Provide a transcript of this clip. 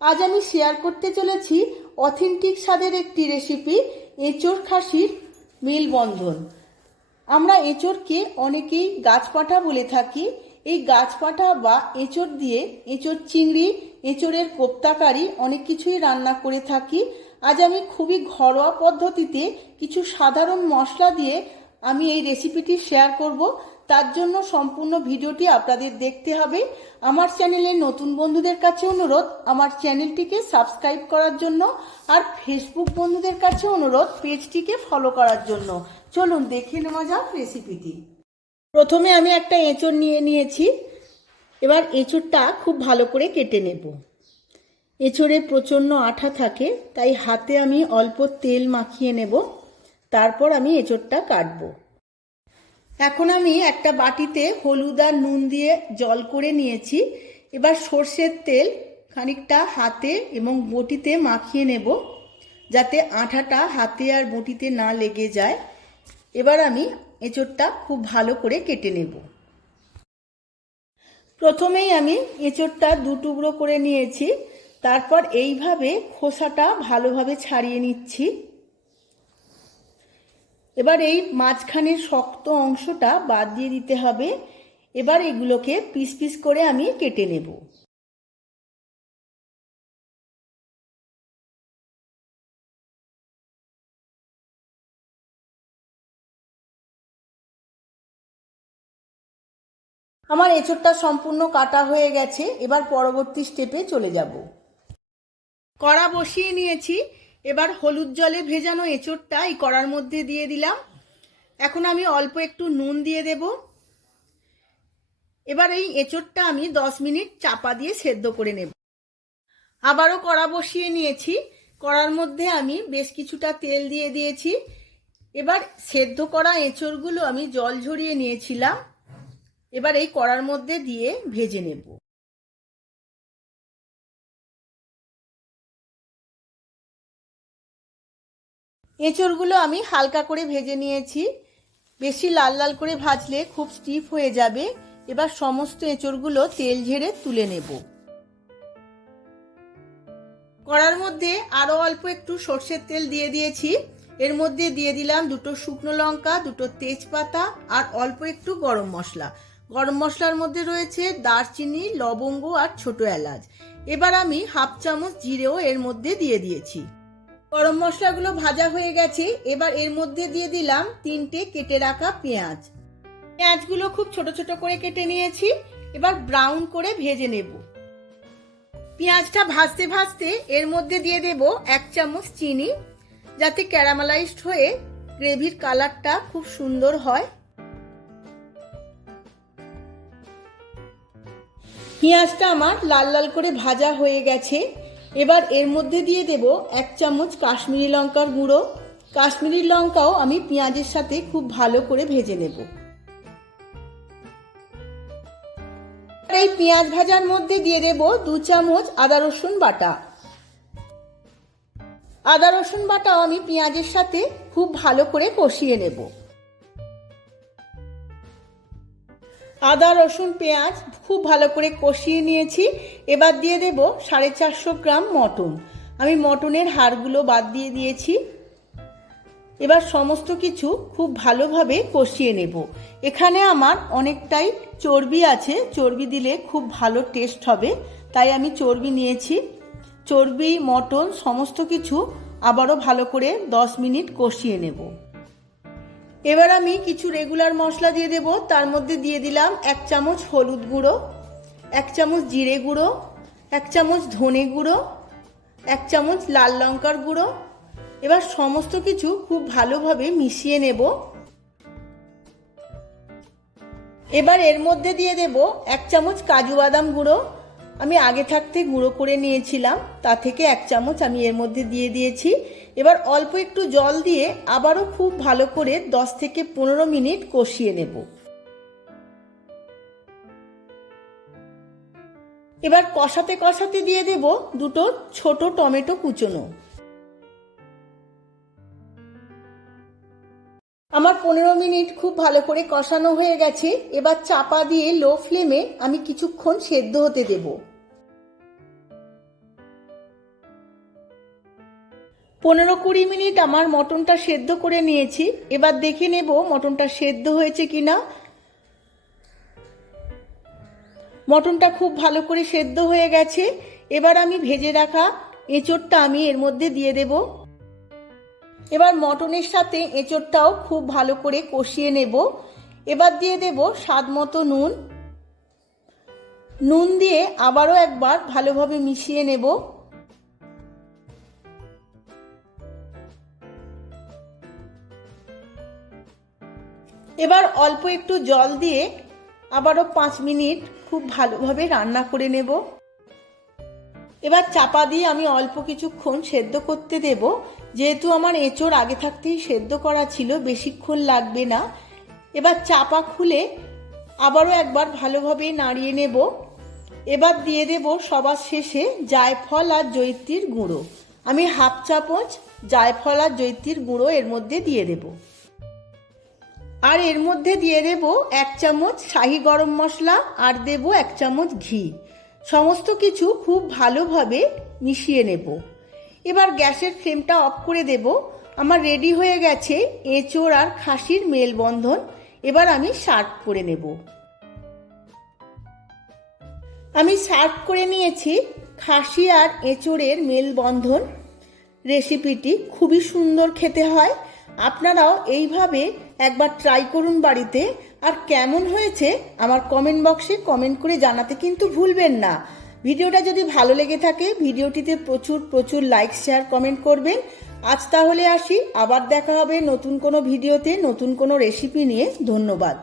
আজ আমি শেয়ার করতে চলেছি অথেন্টিক স্বাদের একটি রেসিপি, এঁচোড় খাসির মেলবন্ধন। আমরা এঁচোড়কে অনেকেই গাছপাঁঠা বলে থাকি। এই গাছপাঁঠা বা এঁচোড় দিয়ে এঁচোড় চিংড়ি, এঁচোড়ের কোপ্তাকারি অনেক কিছুই রান্না করে থাকি। আজ আমি খুবই ঘরোয়া পদ্ধতিতে কিছু সাধারণ মশলা দিয়ে আমি এই রেসিপিটি শেয়ার করব। তার জন্য সম্পূর্ণ ভিডিওটি আপনাদের দেখতে হবে। আমার চ্যানেলে নতুন বন্ধুদের কাছে অনুরোধ আমার চ্যানেলটিকে সাবস্ক্রাইব করার জন্য, আর ফেসবুক বন্ধুদের কাছে অনুরোধ পেজটিকে ফলো করার জন্য। চলুন দেখে নেওয়া যাক রেসিপিটি। প্রথমে আমি একটা এঁচোড় নিয়েছি। এবার এঁচোড়টা খুব ভালো করে কেটে নেব। এঁচোড়ে প্রচণ্ড আঠা থাকে, তাই হাতে আমি অল্প তেল মাখিয়ে নেব, তারপর আমি এঁচোড়টা কাটবো। এখন আমি একটা বাটিতে হলুদ আর নুন দিয়ে জল করে নিয়েছি। এবার সর্ষের তেল খানিকটা হাতে এবং বটিতে মাখিয়ে নেব, যাতে আঠাটা হাতে আর বটিতে না লেগে যায়। এবার আমি এঁচোড়টা খুব ভালো করে কেটে নেব। প্রথমেই আমি এঁচোড়টা দু টুকরো করে নিয়েছি, তারপর এইভাবে খোসাটা ভালোভাবে ছাড়িয়ে নিচ্ছি। এবার এই মাঝখানের শক্ত অংশটা বাদ দিয়ে দিতে হবে। এবার এগুলোকে পিস পিস করে আমি কেটে নেব। আমার এঁচোড়টা সম্পূর্ণ কাটা হয়ে গেছে। এবার পরবর্তী স্টেপে চলে যাব। কড়া বসিয়ে নিয়েছি। এবার হলুদ জলে ভেজানো এঁচোড়টা এই কড়ার মধ্যে দিয়ে দিলাম। এখন আমি অল্প একটু নুন দিয়ে দেব। এবার এই এঁচোড়টা আমি 10 মিনিট চাপা দিয়ে সেদ্ধ করে নেব। আবারও কড়া বসিয়ে নিয়েছি। কড়ার মধ্যে আমি বেশ কিছুটা তেল দিয়ে দিয়েছি। এবার সেদ্ধ করা এঁচোড়গুলো আমি জল ঝরিয়ে নিয়েছিলাম, এবার এই কড়ার মধ্যে দিয়ে ভেজে নেব। এঁচোড়গুলো আমি হালকা করে ভেজে নিয়েছি। বেশি লাল লাল করে ভাজলে খুব স্টিফ হয়ে যাবে। এবার সমস্ত এঁচোড়গুলো তেল ঝেড়ে তুলে নেব। কড়ার মধ্যে আরও অল্প একটু সর্ষের তেল দিয়ে দিয়েছি। এর মধ্যে দিয়ে দিলাম দুটো শুকনো লঙ্কা, দুটো তেজপাতা আর অল্প একটু গরম মশলা। গরম মশলার মধ্যে রয়েছে দারচিনি, লবঙ্গ আর ছোট এলাচ। এবার আমি হাফ চামচ জিরেও এর মধ্যে দিয়ে দিয়েছি। গরম মশলাগুলো ভাজা হয়ে গেছে। এবার এর মধ্যে দিয়ে দিলাম 3টে কেটে রাখা পেঁয়াজ। পেঁয়াজগুলো খুব ছোট ছোট করে কেটে নিয়েছি। এবার ব্রাউন করে ভেজে নেব। পেঁয়াজটা ভাজতে ভাজতে এর মধ্যে দিয়ে দেব 1 চামচ চিনি, যাতে ক্যারামেলাইজড হয়ে গ্রেভির কালারটা খুব সুন্দর হয়। পেঁয়াজটা আমার লাল লাল করে ভাজা হয়ে গেছে। এবার এর মধ্যে দিয়ে দেব 1 চামচ কাশ্মীরি লঙ্কার গুঁড়ো। কাশ্মীরি লঙ্কাও আমি পেঁয়াজের সাথে খুব ভালো করে ভেজে নেব। এই পেঁয়াজ ভাজার মধ্যে দিয়ে দেব 2 চামচ আদা রসুন বাটা। আদা রসুন বাটাও আমি পেঁয়াজের সাথে খুব ভালো করে কষিয়ে নেব। আদা রসুন পেঁয়াজ খুব ভালো করে কষিয়ে নিয়েছি। এবার দিয়ে দেব 450 গ্রাম মটন। আমি মটনের হাড়গুলো বাদ দিয়ে দিয়েছি। এবার সমস্ত কিছু খুব ভালোভাবে কষিয়ে নেব। এখানে আমার অনেকটাই চর্বি আছে, চর্বি দিলে খুব ভালো টেস্ট হবে, তাই আমি চর্বি নিয়েছি। চর্বি, মটন সমস্ত কিছু আবারও ভালো করে 10 মিনিট কষিয়ে নেব। এবার আমি কিছু রেগুলার মশলা দিয়ে দেব। তার মধ্যে দিয়ে দিলাম 1 চামচ হলুদ গুঁড়ো, 1 চামচ জিরে গুঁড়ো, 1 চামচ ধনে গুঁড়ো, 1 চামচ লাল লঙ্কার গুঁড়ো। এবার সমস্ত কিছু খুব ভালোভাবে মিশিয়ে নেব। এবার এর মধ্যে দিয়ে দেব 1 চামচ কাজু বাদাম গুঁড়ো। আমি আগে থাকতে গুঁড়ো করে নিয়েছিলাম, তা থেকে 1 চামচ আমি এর মধ্যে দিয়ে দিয়েছি। এবার অল্প একটু জল দিয়ে আবারও খুব ভালো করে 10 থেকে 15 মিনিট কষিয়ে নেব। এবার কষাতে কষাতে দিয়ে দেব দুটো ছোট টমেটো কুচোনো। আমার 15 মিনিট খুব ভালো করে কষানো হয়ে গেছে। এবার চাপা দিয়ে লো ফ্লেমে আমি কিছুক্ষণ সেদ্ধ হতে দেব। 15-20 মিনিট আমার মটনটা সেদ্ধ করে নিয়েছি। এবার দেখে নেব মটনটা সেদ্ধ হয়েছে কিনা। মটনটা খুব ভালো করে সেদ্ধ হয়ে গেছে। এবার আমি ভেজে রাখা এঁচোড়টা আমি এর মধ্যে দিয়ে দেব। এবার মটনের সাথে এঁচোড়টাও খুব ভালো করে কষিয়ে নেব। এবার দিয়ে দেব স্বাদ মতো নুন। নুন দিয়ে আবারও একবার ভালোভাবে মিশিয়ে নেব। এবার অল্প একটু জল দিয়ে আবারও 5 মিনিট খুব ভালোভাবে রান্না করে নেব। এবার চাপা দিয়ে আমি অল্প কিছুক্ষণ সেদ্ধ করতে দেব। যেহেতু আমার এঁচোড় আগে থাকতেই সেদ্ধ করা ছিল, বেশিক্ষণ লাগবে না। এবার চাপা খুলে আবারও একবার ভালোভাবে নাড়িয়ে নেব। এবার দিয়ে দেব সবার শেষে জায়ফল আর জয়িত্রীর গুঁড়ো। আমি 1/2 চামচ জায়ফল আর জয়িত্রীর গুঁড়ো এর মধ্যে দিয়ে দেব। আর এর মধ্যে দিয়ে দেব 1 চামচ শাহি গরম মশলা আর দেব 1 চামচ ঘি। সমস্ত কিছু খুব ভালোভাবে মিশিয়ে নেব। এবার গ্যাসের ফ্লেমটা অফ করে দেব। আমার রেডি হয়ে গেছে এঁচোড় আর খাসির মেলবন্ধন। এবার আমি সার্ভ করে নেব। আমি সার্ভ করে নিয়েছি খাসি আর এঁচোড়ের মেলবন্ধন রেসিপিটি। খুবই সুন্দর খেতে হয়। আপনারাও এইভাবে একবার ট্রাই করুন বাড়িতে। আর কেমন হয়েছে আমার কমেন্ট বক্সে কমেন্ট করে জানাতে কিন্তু ভুলবেন না। ভিডিওটা যদি ভালো লেগে থাকে ভিডিওটিতে প্রচুর প্রচুর লাইক শেয়ার কমেন্ট করবেন। আজ তাহলে আসি, আবার দেখা হবে নতুন কোনো ভিডিওতে নতুন কোনো রেসিপি নিয়ে। ধন্যবাদ।